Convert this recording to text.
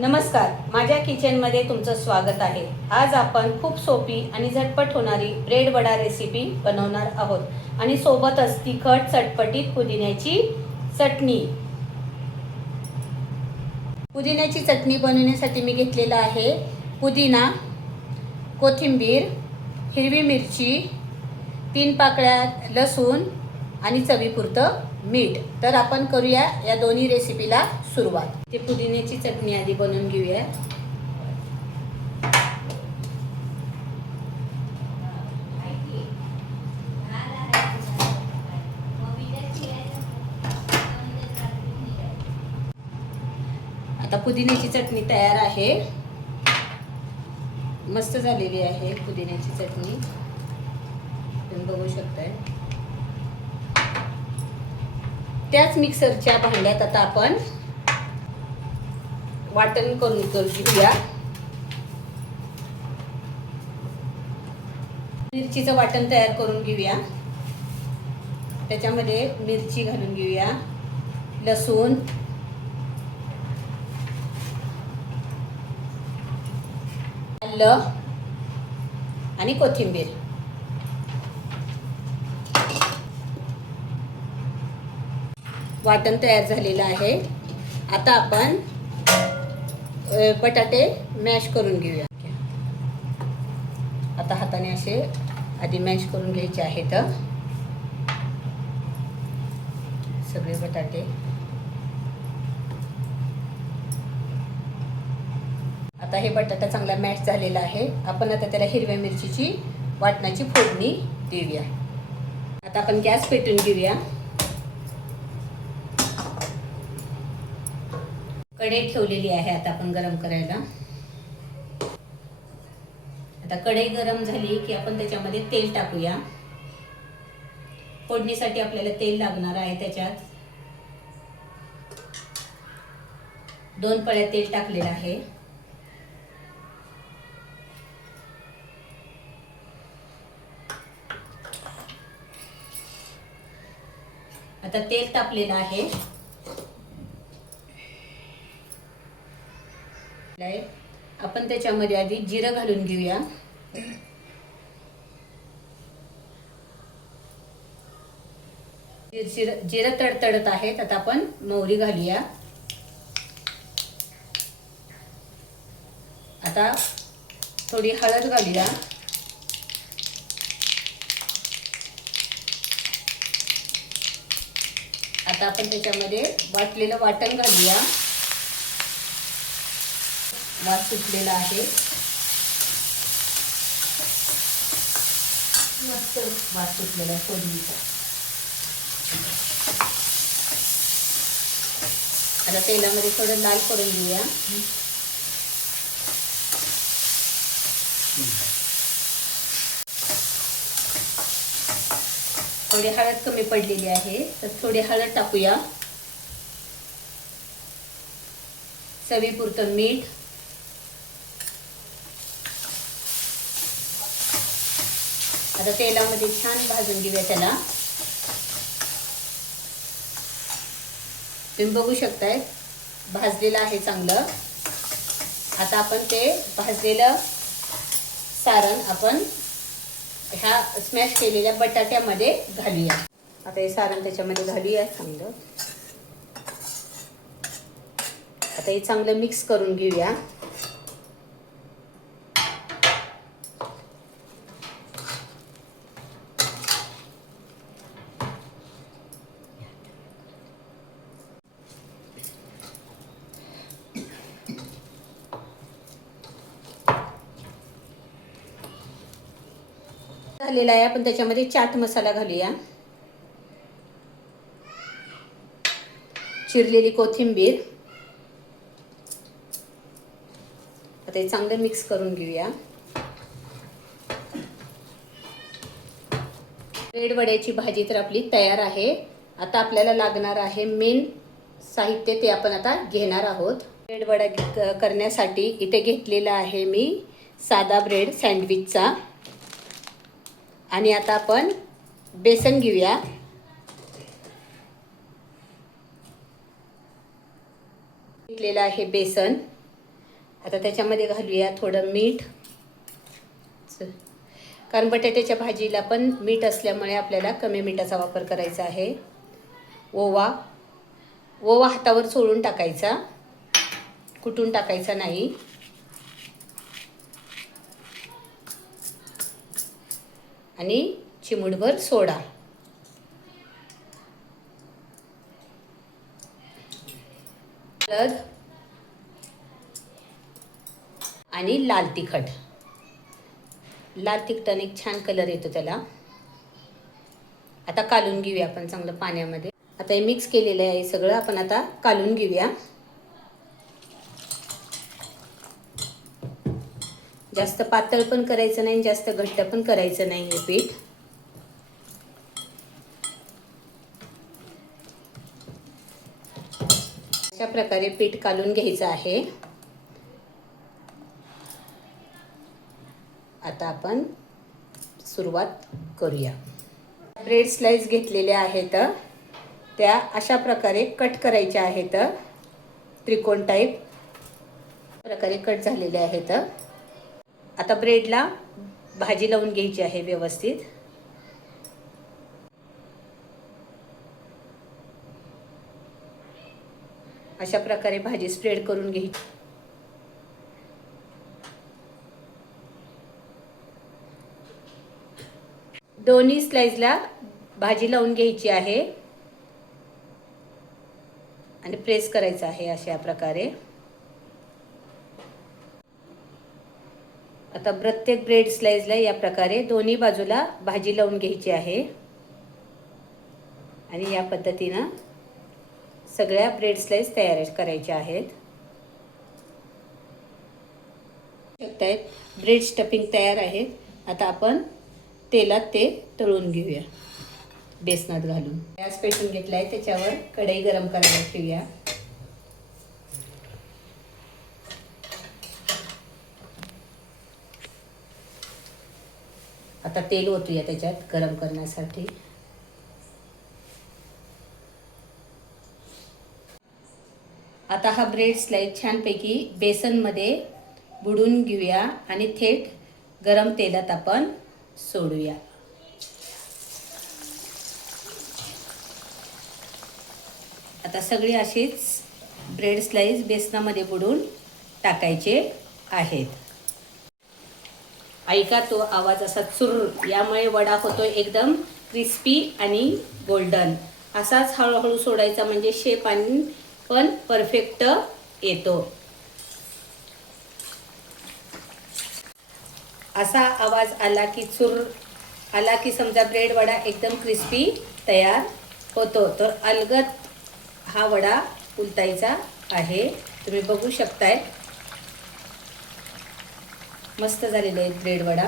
नमस्कार, माझ्या किचनमध्ये तुमचं स्वागत आहे। आज आपण खूप सोपी आणि झटपट होणारी ब्रेड वडा रेसिपी बनवणार आहोत आणि सोबतच तिखट चटपटीत पुदिन्याची चटणी। पुदिन्याची चटणी बनवण्यासाठी मी घेतलेला आहे पुदिना, कोथिंबीर, हिरवी मिरची, 3 पाकळ्या लसूण आणि चवीपुरतं मीठ। तर आपण करूया या दोन्ही रेसिपीला सुरुवात। ते पुदिन्याची चटणी आधी बनवून घेऊया। आता पुदिन्याची चटणी तयार आहे, मस्त झालेली आहे पुदिन्याची चटणी, तुम्ही बघू शकताय। त्याच मिक्सरच्या भांड्यात आता आपण वाटण करून घेऊया। मिरचीचं वाटण तयार करून घेऊया। त्याच्यामध्ये मिरची घालून घेऊया, लसूण, आलं आणि कोथिंबीर। वाटण तयार झालेलं आहे। आता आपण बटाटे मॅश करून घेऊया। आता हाताने असे आधी मॅश करून घ्यायचे आहेत सगळे बटाटे। आता हे बटाटा चांगला मॅश झालेला आहे। आपण आता त्याला हिरव्या मिरचीची वाटणाची फोडणी देऊया। आता आपण गॅस पेटवून घेऊया। कढई ठेवलेली आहे आता आपण गरम करायला। आता कढई गरम झाली की आपण त्याच्यामध्ये तेल टाकूया। फोडणीसाठी आपल्याला तेल लागणार आहे। त्याच्यात 2 पळ्या तेल टाकलेलं आहे। आता तेल तापलेलं आहे। आपण त्याच्यामध्ये आधी जिरं घालून घेऊया। जिरं तडतडत आहे, आता आपण मोहरी घालूया। आता थोडी हळद घालूया। आता आपण त्याच्यामध्ये वाटलेलं वाटण घालूया। वास सुटलेला आहे, मस्त वास सुटलेला आहे फोडणीचा। आता तेलामध्ये थोडं लाल करून घेऊया। थोडी हळद कमी पडलेली आहे, तर थोडी हळद टाकूया। चवीपुरतं मीठ, आता तेलामध्ये छान भाजून घेऊया त्याला। तुम्ही बघू शकताय भाजलेलं आहे चांगलं। आता आपण ते भाजलेलं सारण आपण ह्या स्मॅश केलेल्या बटाट्यामध्ये घालूया। आता हे सारण त्याच्यामध्ये घालूया चांगलं। आता हे चांगलं मिक्स करून घेऊया। झालेला आहे, आपण त्याच्यामध्ये चाट मसाला घालूया, चिरलेली कोथिंबीर। आता हे चांगलं मिक्स करून घेऊया। ब्रेड वड्याची भाजी तर आपली तयार आहे। आता आपल्याला लागणार आहे मेन साहित्य, ते आपण आता घेणार आहोत। ब्रेड वडा करण्यासाठी इथे घेतलेला आहे मी साधा ब्रेड सँडविचचा। आणि आता आपण बेसन घेऊया। घेतलेलं आहे बेसन, आता त्याच्यामध्ये घालूया थोडं मीठ, कारण बटाट्याच्या भाजीला पण मीठ असल्यामुळे आपल्याला कमी मिठाचा वापर करायचा आहे. ओवा हातावर चोळून टाकायचा, कुटून टाकायचा नाही. आणि चिमूटभर सोडा. हळद आणि लाल तिखट. लाल तिखटाने एक छान कलर येतो त्याला. आता कालून घेऊया आपण चांगलं पाण्यामध्ये. आता हे मिक्स केलेलं आहे सगळं, आपण आता कालून घेऊया. जास्त पातळ पण करायचं नाही, जास्त घट्ट पण करायचं नाही हे पीठ. अशा प्रकारे पीठ कालून घ्यायचं आहे. आता आपण सुरुवात करूया. ब्रेड स्लाइस घेतलेल्या आहेत, त्या अशा प्रकारे कट करायच्या आहेत. त्रिकोण टाईप प्रकारे कट झालेले आहेत. आता ब्रेडला भाजी लावून घ्यायची आहे व्यवस्थित. अशा प्रकारे भाजी स्प्रेड करून घ्यायची. दोन्ही स्लाइसला भाजी लावून घ्यायची आहे आणि प्रेस करायचं आहे अशा प्रकारे. आता प्रत्येक ब्रेड स्लाइसला या प्रकारे दोन्ही बाजूला भाजी लावून घ्यायची आहे आणि या पद्धतीनं सगळ्या ब्रेड स्लाइस तयार करायच्या आहेत. ब्रेड स्टफिंग तयार आहे. आता आपण तेलात ते तळून घेऊया बेसनात घालून. गॅस पेटून घेतला आहे, त्याच्यावर कढई गरम करायला ठेवूया. आता तेल ओतूया त्याच्यात गरम करण्यासाठी. आता हा ब्रेड स्लाइस छानपैकी बेसनमध्ये बुडवून घेऊया आणि थेट गरम तेलात आपण सोडूया. आता सगळे असेच ब्रेड स्लाइस बेसनामध्ये बुडवून टाकायचे आहेत. ऐका तो आवाज असा चुर, यामुळे वडा होतो एकदम क्रिस्पी आणि गोल्डन. असाच हळूहळू सोडायचा म्हणजे शेप आणि पण परफेक्ट येतो. असा आवाज आला की चुर आला की समजा ब्रेड वडा एकदम क्रिस्पी तयार होतो. तर अलगद हा वडा उलटायचा आहे. तुम्ही बघू शकताय मस्त झालेला आहे ब्रेड वडा.